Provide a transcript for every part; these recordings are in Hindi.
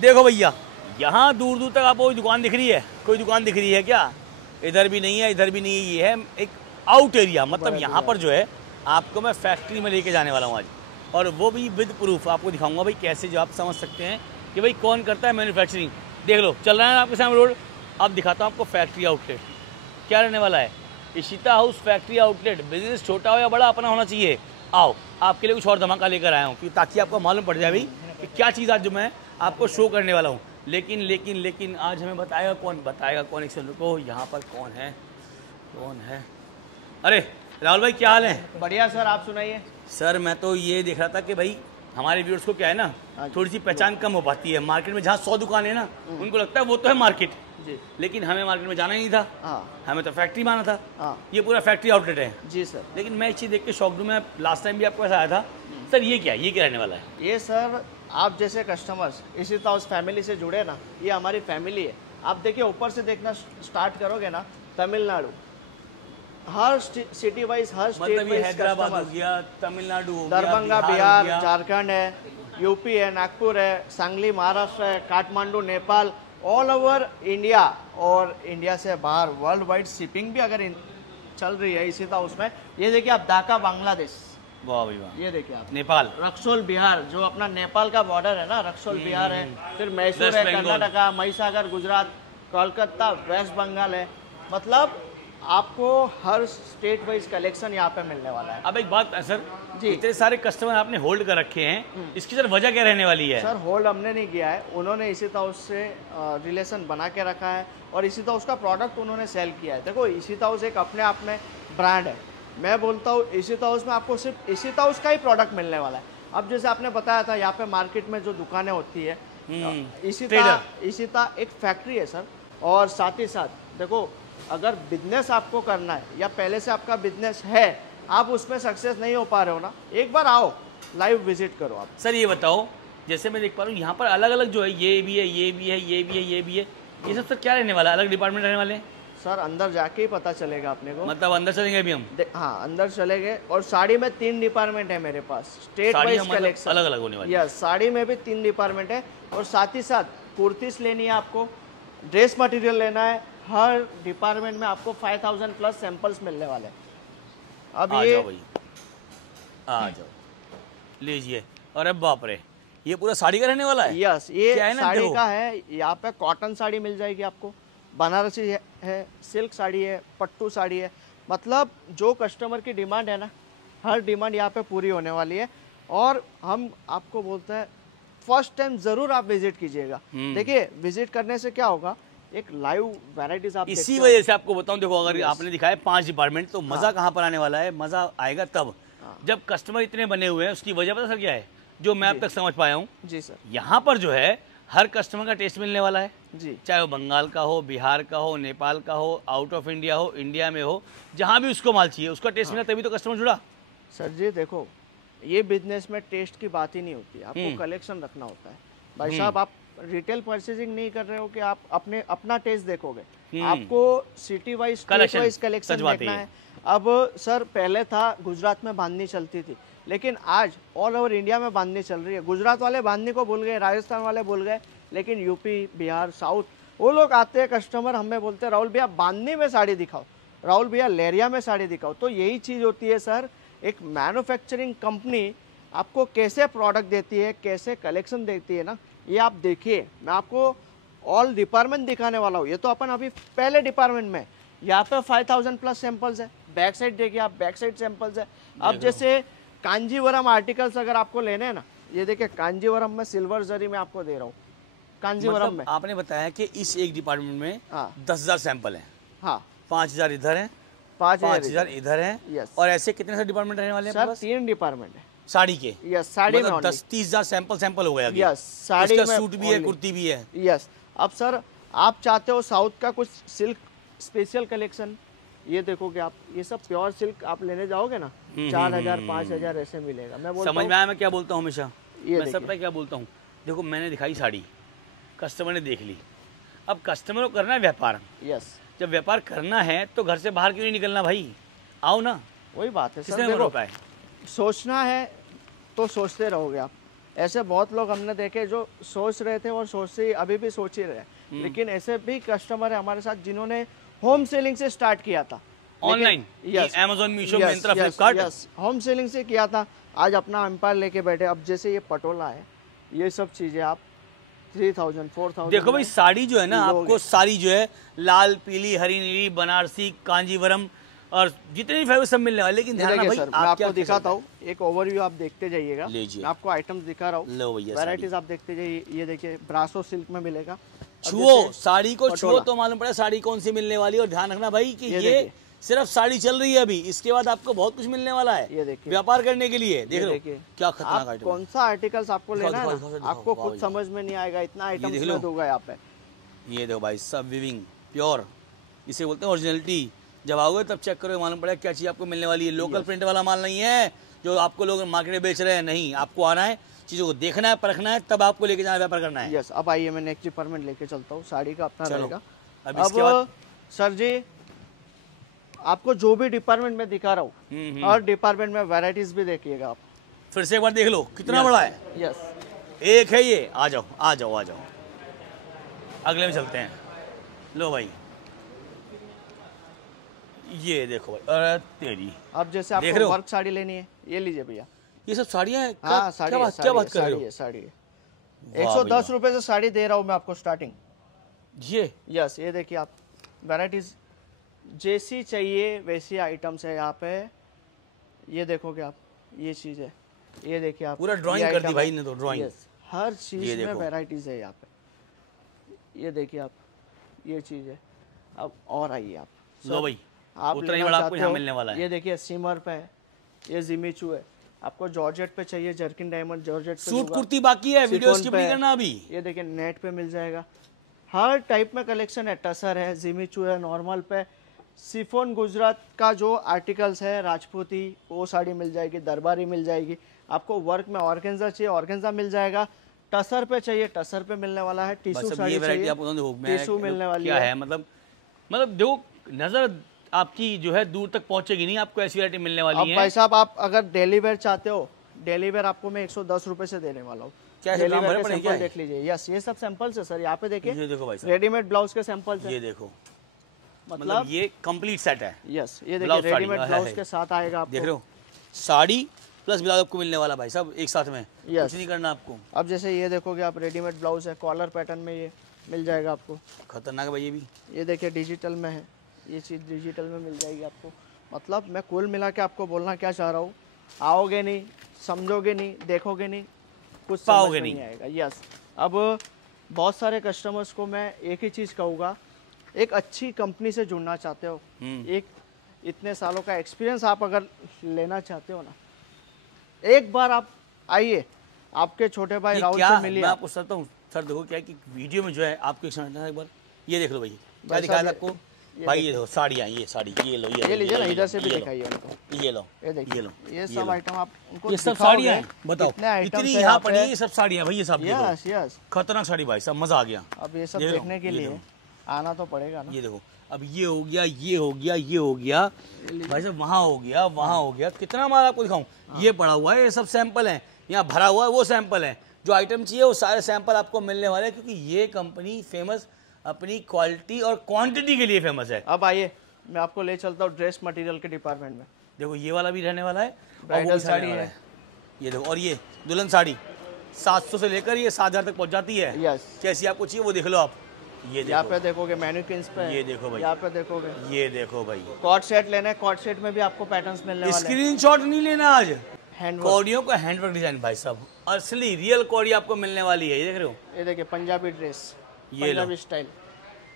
देखो भैया, यहाँ दूर दूर तक आपको कोई दुकान दिख रही है? कोई दुकान दिख रही है क्या? इधर भी नहीं है, इधर भी नहीं है। ये है एक आउट एरिया, मतलब यहाँ पर जो है आपको मैं फैक्ट्री में लेके जाने वाला हूँ आज, और वो भी विद प्रूफ आपको दिखाऊंगा भाई कैसे, जो आप समझ सकते हैं कि भाई कौन करता है मैन्युफैक्चरिंग। देख लो, चल रहा है आपके सामने रोड। अब दिखाता हूँ आपको फैक्ट्री आउटलेट क्या रहने वाला है। Ishita house factory outlet, business छोटा हो या बड़ा अपना होना चाहिए। आओ, आपके लिए कुछ और धमाका लेकर आया हूँ ताकि आपको मालूम पड़ जाए भाई कि क्या चीज़ आज जो मैं आपको शो करने वाला हूँ। लेकिन आज हमें बताएगा कौन। एक सेकंड रुको, यहाँ पर कौन है? अरे राहुल भाई, क्या हाल है? बढ़िया सर, आप सुनाइए। सर मैं तो ये देख रहा था कि भाई हमारे व्यूअर्स को क्या है ना, थोड़ी सी पहचान कम हो पाती है मार्केट में। जहाँ 100 दुकानें हैं ना, उनको लगता है वो तो है मार्केट जी, लेकिन हमें मार्केट में जाना ही नहीं था। हमें तो फैक्ट्री माना था। ये पूरा फैक्ट्री आउटलेट है जी सर। लेकिन मैं एक चीज़ देख के शौक दूँ, मैं लास्ट टाइम भी आपको ऐसा आया था सर। ये क्या रहने वाला है? ये सर, आप जैसे कस्टमर्स इशिता हाउस फैमिली से जुड़े ना, ये हमारी फैमिली है। आप देखिए, ऊपर से देखना स्टार्ट करोगे ना, तमिलनाडु, हर सिटी वाइज, हर स्टेट वाइज, हैदराबाद हो गया, तमिलनाडु हो गया, दरभंगा बिहार, झारखंड है, यूपी है, नागपुर है, सांगली महाराष्ट्र है, Kathmandu Nepal, all over India, और इंडिया से बाहर वर्ल्ड वाइड शिपिंग भी अगर चल रही है इशिता हाउस में। ये देखिए आप, ढाका बांग्लादेश, वाह भाई वाह। ये देखिए आप, नेपाल, रक्सौल बिहार, जो अपना नेपाल का बॉर्डर है ना, रक्सौल बिहार है। फिर मैसूर है कर्नाटका, महिसागर गुजरात, कोलकाता वेस्ट बंगाल है। मतलब आपको हर स्टेट वाइज कलेक्शन यहाँ पे मिलने वाला है। अब एक बात है सर जी, इतने सारे कस्टमर आपने होल्ड कर रखे हैं, इसकी सर वजह क्या रहने वाली है? सर होल्ड हमने नहीं किया है, उन्होंने इशिता हाउस से रिलेशन बना के रखा है, और इशिता हाउस का प्रोडक्ट उन्होंने सेल किया है। देखो, इशिता हाउस एक अपने आप में ब्रांड है। मैं बोलता हूँ इशिता हाउस में आपको सिर्फ इशिता हाउस का ही प्रोडक्ट मिलने वाला है। अब जैसे आपने बताया था, यहाँ पे मार्केट में जो दुकानें होती है, इशिता एक फैक्ट्री है सर। और साथ ही साथ देखो, अगर बिजनेस आपको करना है या पहले से आपका बिजनेस है, आप उसमें सक्सेस नहीं हो पा रहे हो ना, एक बार आओ, लाइव विजिट करो आप। सर ये बताओ, जैसे मैं देख पा रहा हूँ यहाँ पर अलग अलग जो है, ये भी है, ये सब सर क्या रहने वाला है? अलग डिपार्टमेंट रहने वाले हैं? सर अंदर जाके ही पता चलेगा अपने को। मतलब अंदर चलेंगे अभी हम? हाँ, अंदर चलेंगे। और साड़ी में 3 डिपार्टमेंट है मेरे पास, स्टेट वाइज कलेक्शन अलग अलग होने वाली है। यस, साड़ी में भी 3 डिपार्टमेंट है। और साथ ही साथ कुर्तीस लेनी है आपको, ड्रेस मटेरियल लेना है, हर डिपार्टमेंट में आपको 5000 प्लस सैंपल्स मिलने वाले हैं। अब आ ये जाओ भाई, आ जाओ, लीजिए। अरे बाप रे, ये पूरा साड़ी का रहने वाला है? यस, ये साड़ी का है। यहाँ पे कॉटन साड़ी मिल जाएगी आपको, बनारसी है, सिल्क साड़ी है, पट्टू साड़ी है। मतलब जो कस्टमर की डिमांड है ना, हर डिमांड यहाँ पे पूरी होने वाली है। और हम आपको बोलते हैं, फर्स्ट टाइम जरूर आप विजिट कीजिएगा। देखिए, विजिट करने से क्या होगा, एक लाइव वैरायटीज आप इसी वजह से आपको बताऊं, देखो अगर आपने दिखाया 5 डिपार्टमेंट, तो मजा कहाँ पर आने वाला है? मजा आएगा तब जब कस्टमर इतने बने हुए हैं। उसकी वजह पता सर क्या है, जो मैं अब तक समझ पाया हूँ जी सर, यहाँ पर जो है हर कस्टमर का टेस्ट मिलने वाला है जी, चाहे वो बंगाल का हो, बिहार का हो, नेपाल का हो, आउट ऑफ इंडिया हो, इंडिया में हो, जहाँ भी उसको माल चाहिए उसका टेस्ट मिला, तभी तो कस्टमर जुड़ा। सर जी देखो, ये बिजनेस में टेस्ट की बात ही नहीं होती, आपको कलेक्शन रखना होता है। भाई साहब, आप रिटेल परचेजिंग नहीं कर रहे हो कि आप अपना टेस्ट देखोगे, आपको सिटी वाइज कलेक्शन देखना है। अब सर पहले था गुजरात में बांधनी चलती थी, लेकिन आज ऑल ओवर इंडिया में बांधनी चल रही है। गुजरात वाले बांधनी को भूल गए, राजस्थान वाले भूल गए, लेकिन यूपी, बिहार, साउथ, वो लोग आते हैं कस्टमर, हमें बोलते हैं राहुल भैया बांधनी में साड़ी दिखाओ, राहुल भैया लेरिया में साड़ी दिखाओ। तो यही चीज़ होती है सर, एक मैन्युफैक्चरिंग कंपनी आपको कैसे प्रोडक्ट देती है, कैसे कलेक्शन देती है ना, ये आप देखिए। मैं आपको ऑल डिपार्टमेंट दिखाने वाला हूँ। ये तो अपन अभी पहले डिपार्टमेंट में, यहाँ पे 5000 प्लस सैंपल्स है। बैक साइड देखिए आप, बैक साइड सैंपल्स है। अब जैसे कांजीवरम आर्टिकल्स अगर आपको लेने हैं ना, ये देखिए कांजीवरम में सिल्वर जरी में आपको दे रहा हूँ। कांजीवरम मतलब में आपने बताया कि इस एक डिपार्टमेंट में 10,000 सैंपल हैं। हाँ, 5000 इधर हैं, 5000 इधर हैं। यस। और ऐसे कितने सारे डिपार्टमेंट रहने वाले हैं? सर 3 डिपार्टमेंट है साड़ी के। यस, साड़ी में 10-30,000 सैंपल हो गया। यस, साड़ी में सूट भी है, कुर्ती भी है। यस। अब सर आप चाहते हो साउथ का कुछ सिल्क स्पेशल कलेक्शन, ये देखोगे आप, ये सब प्योर सिल्क आप लेने जाओगे ना, 4000 5000 ऐसे मिलेगा। मैं बोलता समझ में आया मैं क्या बोलता हूँ हमेशा? मैं सब क्या बोलता हूँ, देखो मैंने दिखाई साड़ी, कस्टमर ने देख ली, अब कस्टमर को करना है व्यापार। यस, जब व्यापार करना है तो घर से बाहर क्यों नहीं निकलना भाई, आओ ना। वही बात है सर, देखो सोचना है तो सोचते रहोगे आप, ऐसे बहुत लोग हमने देखे जो सोच रहे थे और अभी भी सोच ही रहे हैं, लेकिन ऐसे भी कस्टमर है हमारे साथ जिन्होंने होम सेलिंग से स्टार्ट किया था online, yes, Amazon, Meesho, Myntra, Flipkart, yes, home selling से किया था, आज अपना एम्पायर लेके बैठे। अब जैसे ये पटोला है, ये सब चीजें आप 3000 4000 देखो भाई साड़ी जो है ना, आपको साड़ी जो है लाल, पीली, हरी, नीली, बनारसी, कांजीवरम और जितने भी फैब्रिक सब मिलने वाले। लेकिन ध्यान रखना भाई, सर, मैं आपको दिखाता हूँ, एक ओवरव्यू आप देखते जाइएगा। लीजिए, मैं आपको आइटम्स दिखा रहा हूँ, लो भैया, वैरायटीज आप देखते जाइए। ये देखिए ब्रासो सिल्क में मिलेगा, छुओ साड़ी को, छुओ तो मालूम पड़ा साड़ी कौन सी मिलने वाली है। और ध्यान रखना भाई कि ये सिर्फ साड़ी चल रही है अभी, इसके बाद आपको बहुत कुछ मिलने वाला है ये देखिए व्यापार करने के लिए। देख लो क्या खतरनाक आइटम, कौन सा आर्टिकल्स आपको लेना है ना, आपको खुद समझ में नहीं आएगा, इतना आइटम्स में दूंगा यहाँ पे। ये देखो भाई, सब विविंग प्योर, इसे बोलते हैं ओरिजिनलिटी। जब आओगे तब चेक करो, मालूम पड़ेगा क्या चीज़ आपको मिलने वाली है। लोकल प्रिंट वाला माल नहीं है जो आपको लोग मार्केट में बेच रहे हैं, नहीं, आपको आना है, चीज़ों को देखना है, परखना है, तब आपको लेके जाना, व्यापार करना है। यस, अब आइए मैं नेक्स्ट डिपार्टमेंट लेके चलता हूँ, साड़ी का अपना रहेगा। अब सर जी आपको जो भी डिपार्टमेंट में दिखा रहा हूँ, हर डिपार्टमेंट में वैरायटीज भी देखिएगा आप। फिर से एक बार देख लो कितना बड़ा है। यस, एक है ये, आ जाओ आ जाओ आ जाओ, अगले में चलते हैं। लो भाई ये देखो भाई, अरे तेरी, अब जैसे आपको वर्क साड़ी लेनी है, ये लीजिए भैया। ये सब साड़ियाँ हैं? हाँ, साड़ी क्या बात कर रहे हो? साड़ी है 110 रुपए से साड़ी दे रहा हूँ मैं आपको स्टार्टिंग। ये यस, ये देखिए आप, वैरायटीज जैसी चाहिए वैसी आइटम्स है यहाँ पे। ये देखोगे आप, ये चीज है, ये देखिए आप, पूरा ड्राइंग कर दी भाई ने तो, ड्राइंग। यस, हर चीज में वैरायटीज है यहाँ पे। ये देखिए आप, ये चीज है। अब और आइए आप, लो भाई आप उतना ही बड़ा आपको यहाँ मिलने वाला है। ये देखिए सिमर पे है, ये जिमीचू है। आपको जॉर्जेट पे चाहिए, जर्किन डायमंड जॉर्जेट पे, सूट कुर्ती बाकी है, वीडियो स्किप नहीं करना अभी। ये देखिए नेट पे मिल जाएगा, हर टाइप में कलेक्शन है। टसर है, जिमीचू है, नॉर्मल पे सिफोन गुजरात का जो आर्टिकल्स है, राजपूती वो साड़ी मिल जाएगी, दरबारी मिल जाएगी। आपको वर्क में ऑर्गेन्जा चाहिए, ऑर्गेन्जा मिल जाएगा। टसर पे चाहिए, टसर पे मिलने वाला है। टिश्यू साड़ी चाहिए, टिश्यू मिलने वाली क्या है। मतलब देखो, नजर आपकी जो है दूर तक पहुंचेगी नहीं, आपको ऐसी वैरायटी मिलने वाली है। भाई साहब आप अगर डेली वेयर चाहते हो, डेली वेयर आपको मैं 110 रुपए से देने वाला हूँ। क्या सैंपल देख लीजिए। यस, ये सब सैंपल्स है सर, यहाँ पे देखिए। ये देखो भाई साहब, रेडीमेड ब्लाउज के सैंपल्स है। ये देखो, मतलब ये कंप्लीट सेट है। यस, ये देखिए रेडीमेड ब्लाउज के साथ आएगा आपको। देख रहे हो, साड़ी प्लस ब्लाउज आपको मिलने वाला भाई साहब एक साथ में। कुछ नहीं करना आपको। अब जैसे ये देखोगे आप, रेडीमेड ब्लाउज है, कॉलर पैटर्न में ये मिल जाएगा आपको। खतरनाक है भाई ये भी। ये देखिए डिजिटल में है, ये चीज़ डिजिटल में मिल जाएगी आपको। मतलब मैं कुल मिला के आपको बोलना क्या चाह रहा हूँ, आओगे नहीं, समझोगे नहीं, देखोगे नहीं, कुछ समझ नहीं आएगा। यस, अब बहुत सारे कस्टमर्स को मैं एक ही चीज़ कहूँगा, एक अच्छी कंपनी से जुड़ना चाहते हो, एक इतने सालों का एक्सपीरियंस आप अगर लेना चाहते हो ना, एक बार आप आइए, आपके छोटे भाई राहुल से मिलिए। मैं आपको बताता हूँ सर, देखो क्या कि वीडियो में जो है आपको एक बार ये देख लो भाई, क्या दिखाया था आपको भाई। ये देखो साड़ियाँ, ये साड़ी, ये लो, ये लीजिए ना, इधर से भी दिखाइए उनको। ये लो, ये देखिए, ये लो, ये सब आइटम आप उनको, ये सब साड़ियाँ हैं। बताओ इतनी यहाँ पड़ी, ये सब साड़ियाँ भाई, ये सब यस यस, खतरनाक साड़ी भाई साहब, मजा आ गया। अब ये सब देखने के लिए आना तो पड़ेगा ना। ये देखो, अब ये हो गया, ये हो गया, ये हो गया भाई साहब, वहाँ हो गया, वहाँ हो गया, कितना माल आपको दिखाऊं। ये पड़ा हुआ है, ये सब सैंपल हैं, यहाँ भरा हुआ है वो सैंपल है। जो आइटम चाहिए वो सारे सैंपल आपको मिलने वाले हैं, क्योंकि ये कंपनी फेमस अपनी क्वालिटी और क्वांटिटी के लिए फेमस है। अब आइए मैं आपको ले चलता हूँ ड्रेस मटेरियल के डिपार्टमेंट में। देखो ये वाला भी रहने वाला है, ब्राइडल साड़ी है ये देखो, और ये दुल्हन साड़ी 700 से लेकर ये 7000 तक पहुंच जाती है। यस, कैसी आपको चाहिए वो देख लो आप। ये यहाँ पे देखोगे मैन्युकिन्स पे, ये देखो भाई, यहाँ पे देखोगे, ये देखो भाई, कॉर्ड सेट लेना है, कॉर्ड सेट में भी आपको पैटर्न्स मिलने वाले हैं। स्क्रीनशॉट नहीं लेना आज, हैंडवर्क, कॉडियों का हैंडवर्क डिजाइन भाई साहब, असली रियल कॉडी आपको मिलने वाली है। ये देख रहे हो, ये देखिए पंजाबी ड्रेस, पंजाबी स्टाइल,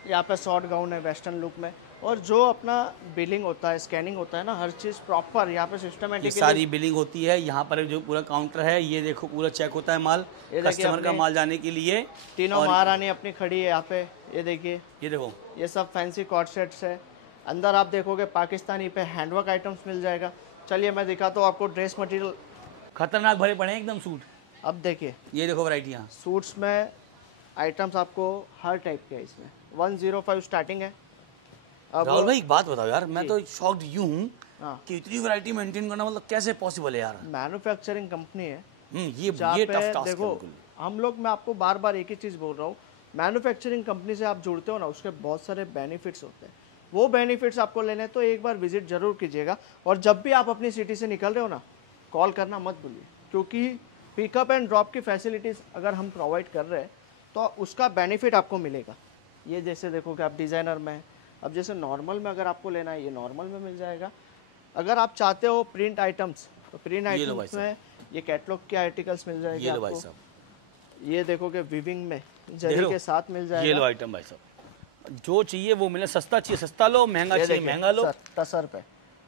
यहाँ पे शॉर्ट गाउन है वेस्टर्न लुक में। और जो अपना बिलिंग होता है, स्कैनिंग होता है ना, हर चीज़ प्रॉपर यहाँ पे सिस्टमेटिक सारी बिलिंग होती है। यहाँ पर जो पूरा काउंटर है, ये देखो पूरा चेक होता है माल, कस्टमर का माल जाने के लिए। तीनों महारानी अपनी खड़ी है यहाँ पे, ये देखिए, ये देखो, ये सब फैंसी कॉर्ड सेट्स है। अंदर आप देखोगे पाकिस्तानी पे हैंडवर्क आइटम्स मिल जाएगा। चलिए मैं दिखाता हूँ आपको ड्रेस मटेरियल, खतरनाक भरे पड़े हैं एकदम सूट। अब देखिए, ये देखो वैरायटियाँ, सूट्स में आइटम्स आपको हर टाइप के है इसमें। 105 स्टार्टिंग है। अब राहुल भाई एक बात बताओ यार, मैं तो शॉक्ड यूं हूँ कि इतनी वैरायटी मेंटेन करना मतलब कैसे पॉसिबल है यार। मैन्युफैक्चरिंग कंपनी है, जहाँ ये पे टफ टास्क है देखो बिल्कुल। हम लोग, मैं आपको बार बार एक ही चीज़ बोल रहा हूँ, मैन्युफैक्चरिंग कंपनी से आप जुड़ते हो ना, उसके बहुत सारे बेनिफिट्स होते हैं। वो बेनिफिट्स आपको लेने हैं तो एक बार विजिट जरूर कीजिएगा। और जब भी आप अपनी सिटी से निकल रहे हो ना, कॉल करना मत भूलिए, क्योंकि पिकअप एंड ड्रॉप की फैसिलिटीज़ अगर हम प्रोवाइड कर रहे हैं तो उसका बेनिफिट आपको मिलेगा। ये जैसे देखो कि आप डिज़ाइनर में हैं, अब जैसे नॉर्मल में अगर आपको लेना है, ये नॉर्मल में मिल जाएगा। अगर आप चाहते हो प्रिंट आइटम्स, तो प्रिंट ये लो भाई आइटम्स में ये कैटलॉग के आर्टिकल्स मिल जाएंगे ये लो भाई आपको। साहब, ये देखो कि विविंग में देख जरी लो, के साथ मिल ये जाएगा। लो आइटम भाई साहब, जो चाहिए वो मिले। सस्ता चाहिए सस्ता लो, महंगा ये चाहिए देखिए महंगा लो, टसर पे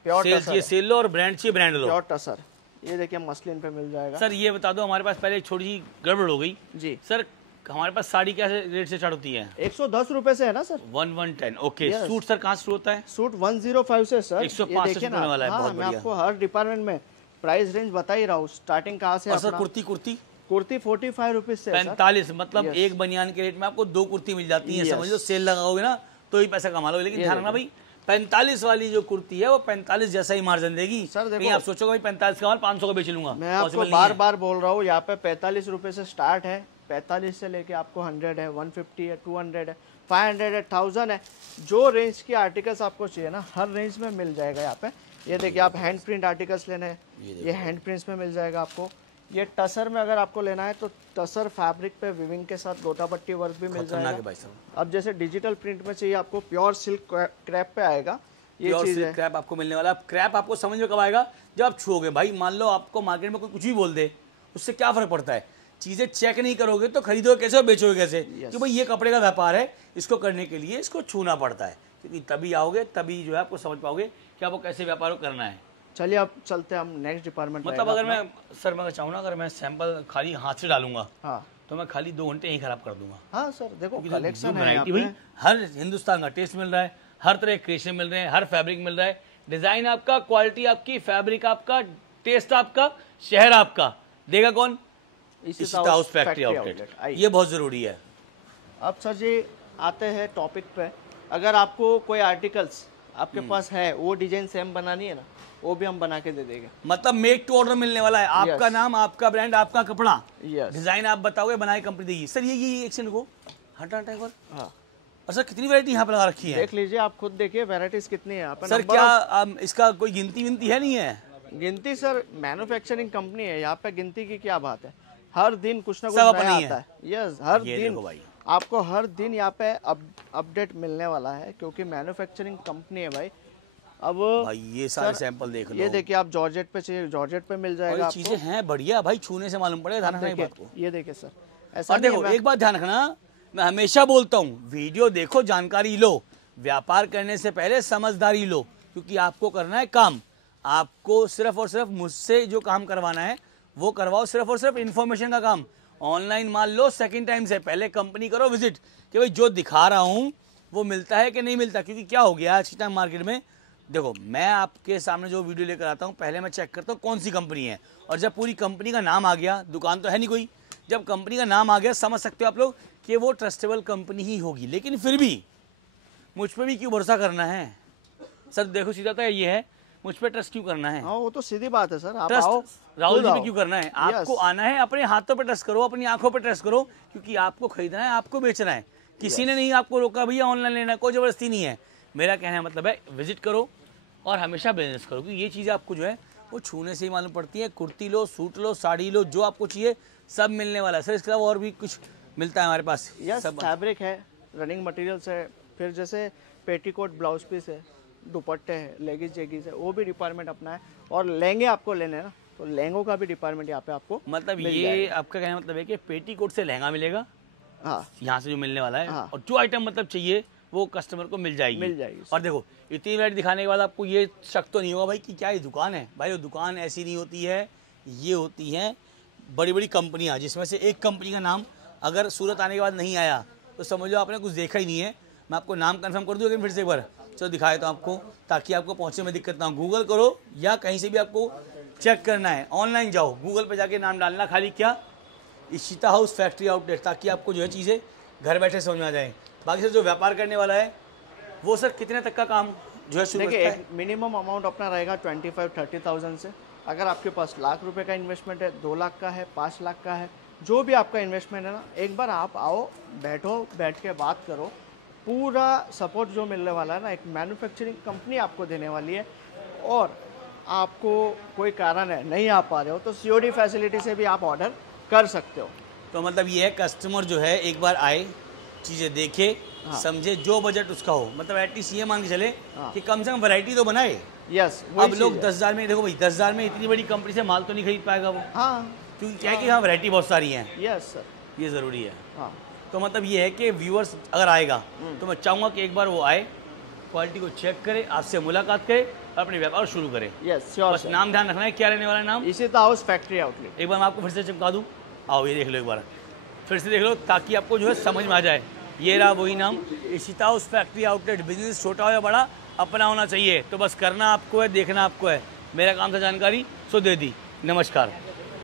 प्योर सेल टसर चाहिए है, सेल लो, और ब्रांड चाहिए ब्रांड लो। प्योर टसर। ये देखिए मसलिन पे मिल जाएगा। सर ये बता दो, हमारे पास पहले एक छोटी सी गड़बड़ हो गई जी, सर, हमारे पास साड़ी क्या रेट से स्टार्ट होती है? 110 रुपए से है ना sir. 1110। Okay, Yes. Suit sir कहाँ से शुरू होता है? सूट 105 से सर। 105 ये से देखिए शुरू होने वाला है, हाँ, बहुत मैं बढ़िया। आपको हर डिपार्टमेंट में प्राइस रेंज बता ही रहा हूँ, स्टार्टिंग कहाँ से और सर अपना। कुर्ती कुर्ती कुर्ती 45 रुपीज से है सर। 45, मतलब Yes. एक बनियान के रेट में आपको 2 कुर्ती मिल जाती है। Yes. समझ लो, सेल लगाओगे ना तो ही पैसा कमा लो। लेकिन ये ध्यान रखना भाई, 45 वाली जो कुर्ती है वो 45 जैसा ही मार्जिन देगी। सर देखो, कहीं आप सोचोगे भाई 45 का माल 500 का बेच लूंगा, मैं आपको Possible नहीं बार है। बार बोल रहा हूँ, यहाँ पे 45 रुपए से स्टार्ट है। 45 से लेके आपको 100 है, 150 है, 200 है, 500 है, 1000 है। जो रेंज की आर्टिकल्स आपको चाहिए ना, हर रेंज में मिल जाएगा यहाँ पे। ये देखिए, आप हैंड प्रिंट आर्टिकल्स लेने हैं, ये हैंड प्रिंट्स में मिल जाएगा आपको। ये टसर में अगर आपको लेना है तो टसर फैब्रिक पे विविंग के साथ गोटा पट्टी वर्क भी मिल खतरनाक जाएगा। है भाई साहब। अब जैसे डिजिटल प्रिंट में चाहिए आपको, प्योर सिल्क क्रैप पे आएगा ये प्योर चीज़ सिल्क है। क्रैप आपको मिलने वाला है। क्रैप आपको समझ में कब आएगा? जब आप छुओगे। भाई मान लो आपको मार्केट में कोई कुछ भी बोल दे, उससे क्या फर्क पड़ता है? चीजें चेक नहीं करोगे तो खरीदोगे कैसे और बेचोगे कैसे? कि भाई ये कपड़े का व्यापार है, इसको करने के लिए इसको छूना पड़ता है, क्योंकि तभी आओगे, तभी जो है आपको समझ पाओगे कि आपको कैसे व्यापार को करना है। चलिए अब चलते हैं हम नेक्स्ट डिपार्टमेंट। मतलब अगर मैं सर मैं चाहूँ ना, अगर मैं सैंपल खाली हाथ से डालूंगा हाँ तो मैं खाली 2 घंटे ही खराब कर दूंगा। हाँ सर, देखो क्योंकि जो कलेक्शन है यहाँ वैरायटी पे। भाई, हर हिंदुस्तान का टेस्ट मिल रहा है, हर तरह के क्रिएशन मिल रहे हैं, हर फैब्रिक मिल रहा है, डिजाइन आपका, क्वालिटी आपकी, फैब्रिक आपका, टेस्ट आपका, शहर आपका। देगा कौन? Ishita house factory outlet. ये बहुत जरूरी है। अब सर जी आते हैं टॉपिक पे। अगर आपको कोई आर्टिकल्स आपके पास है, वो डिजाइन सेम बनानी है ना, वो भी हम बना के दे देंगे। मतलब मेक टू ऑर्डर मिलने वाला है। आपका Yes. नाम, आपका ब्रांड, आपका कपड़ा, यस डिजाइन आप बताओगे, बनाई कंपनी देगी। सर ये एक सेकंड को हटा हटा एक बार। हाँ, और सर कितनी वैरायटी यहाँ पे लगा रखी है? देख लीजिए, आप खुद देखिए वैरायटीज कितनी है यहाँ पे। सर Number क्या इसका कोई गिनती विनती है? नहीं है of- गिनती सर, मैन्युफैक्चरिंग कंपनी है, यहाँ पे गिनती की क्या बात है। हर दिन कुछ ना कुछ सब नया अपनी है। आता है। यस, हर ये दिन देखो भाई, आपको हर दिन यहाँ पे अपडेट मिलने वाला है, क्योंकि मैन्युफैक्चरिंग कंपनी है भाई। अब भाई ये सारे सर, सैंपल देख लो। ये देखिए, आप जॉर्जेट पे चाहिए, जॉर्जेट पे मिल और जाएगा ये आपको। चीजें हैं बढ़िया भाई, छूने से मालूम पड़ेगा। ध्यान रखना एक देखिए, बात को। ये देखिए सर, ऐसा और नहीं देखो है, एक बात ध्यान रखना, मैं हमेशा बोलता हूँ, वीडियो देखो, जानकारी लो, व्यापार करने से पहले समझदारी लो, क्योंकि आपको करना है काम। आपको सिर्फ और सिर्फ मुझसे जो काम करवाना है वो करवाओ, सिर्फ और सिर्फ इन्फॉर्मेशन का काम। ऑनलाइन मान लो सेकंड टाइम से, पहले कंपनी करो विजिट कि भाई जो दिखा रहा हूँ वो मिलता है कि नहीं मिलता। क्योंकि क्या हो गया आज के टाइम मार्केट में, देखो मैं आपके सामने जो वीडियो लेकर आता हूँ, पहले मैं चेक करता हूँ कौन सी कंपनी है, और जब पूरी कंपनी का नाम आ गया, दुकान तो है नहीं कोई, जब कंपनी का नाम आ गया समझ सकते हो आप लोग कि वो ट्रस्टेबल कंपनी ही होगी। लेकिन फिर भी मुझ पर भी क्यों भरोसा करना है? सर देखो सीधा तो ये है, मुझ पर ट्रस्ट क्यों करना है? हाँ वो तो सीधी बात है सर। आप आओ, ट्रस्ट राहुल जी खुद पे आओ। क्यों करना है? आपको आना है, अपने हाथों पे ट्रस्ट करो, अपनी आंखों पे ट्रस्ट करो, क्योंकि आपको खरीदना है, आपको बेचना है। किसी ने नहीं आपको रोका भैया ऑनलाइन लेना है, कोई जबरदस्ती नहीं है। मेरा कहने का मतलब है विजिट करो और हमेशा बिजनेस करो, क्योंकि ये चीज़ें आपको जो है वो छूने से ही मालूम पड़ती है। कुर्ती लो, सूट लो, साड़ी लो, जो आपको चाहिए सब मिलने वाला है। सर इसके अलावा और भी कुछ मिलता है हमारे पास? यस, सब फैब्रिक है, रनिंग मटेरियल्स है, फिर जैसे पेटीकोट, ब्लाउज पीस है, दुपट्टे है, लेगिस जेगिस है, वो भी डिपार्टमेंट अपना है। और लहंगे आपको लेने हैं ना, तो लहंगों का भी डिपार्टमेंट यहाँ पे आपको मतलब मिल ये जाएगा। आपका कहने का मतलब है कि पेटीकोट से लहंगा मिलेगा हाँ यहाँ से जो मिलने वाला है, हाँ। और जो आइटम मतलब चाहिए वो कस्टमर को मिल जाएगी। मिल जाएगी। और देखो इतनी वैरायटी दिखाने के बाद आपको ये शक तो नहीं होगा भाई कि क्या ये दुकान है। भाई वो दुकान ऐसी नहीं होती है, ये होती हैं बड़ी बड़ी कंपनियां, जिसमें से एक कंपनी का नाम अगर सूरत आने के बाद नहीं आया तो समझ लो आपने कुछ देखा ही नहीं है। मैं आपको नाम कंफर्म कर दूँ लेकिन फिर से एक बार चलो दिखा देता हूँ आपको, ताकि आपको पहुँचने में दिक्कत ना हो। गूगल करो या कहीं से भी आपको चेक करना है, ऑनलाइन जाओ, गूगल पर जाके नाम डालना खाली क्या, इशिता हाउस फैक्ट्री आउटलेट, ताकि आपको जो है चीज़ें घर बैठे समझ में आ जाए। बाकी सर जो व्यापार करने वाला है वो सर कितने तक का काम जो है शुरू देखिए, करता है? एक मिनिमम अमाउंट अपना रहेगा 25-30,000 से। अगर आपके पास ₹1,00,000 का इन्वेस्टमेंट है, 2 लाख का है, 5 लाख का है, जो भी आपका इन्वेस्टमेंट है ना, एक बार आप आओ, बैठ के बात करो। पूरा सपोर्ट जो मिलने वाला है ना, एक मैन्युफैक्चरिंग कंपनी आपको देने वाली है। और आपको कोई कारण है नहीं आ पा रहे हो तो COD फैसिलिटी से भी आप ऑर्डर कर सकते हो। तो मतलब ये है कस्टमर जो है एक बार आए, चीज़ें देखे, हाँ। समझे, जो बजट उसका हो, मतलब एटलीस्ट ये मान के चले हाँ। कि कम से कम वैरायटी तो बनाए। यस, अब लोग 10,000 में, देखो भाई 10,000 में इतनी बड़ी कंपनी से माल तो नहीं खरीद पाएगा वो, हाँ, क्योंकि क्या है कि हाँ वैरायटी बहुत सारी हैं, यस सर, ये ज़रूरी है। हाँ, तो मतलब ये है कि व्यूअर्स अगर आएगा तो मैं चाहूँगा कि एक बार वो आए, क्वालिटी को चेक करे, आपसे मुलाकात करे और अपने व्यापार शुरू करे। यस श्योर बस सर। नाम ध्यान रखना है, क्या रहने वाला है नाम? ईशिता हाउस फैक्ट्री आउटलेट। एक बार मैं आपको फिर से चमका दूँ, आओ ये देख लो एक बार, फिर से देख लो ताकि आपको जो है समझ में आ जाए। ये रहा वही नाम, ईशिता हाउस फैक्ट्री आउटलेट। बिजनेस छोटा हो या बड़ा अपना होना चाहिए, तो बस करना आपको है, देखना आपको है। मेरा काम था जानकारी, सो दे दी। नमस्कार।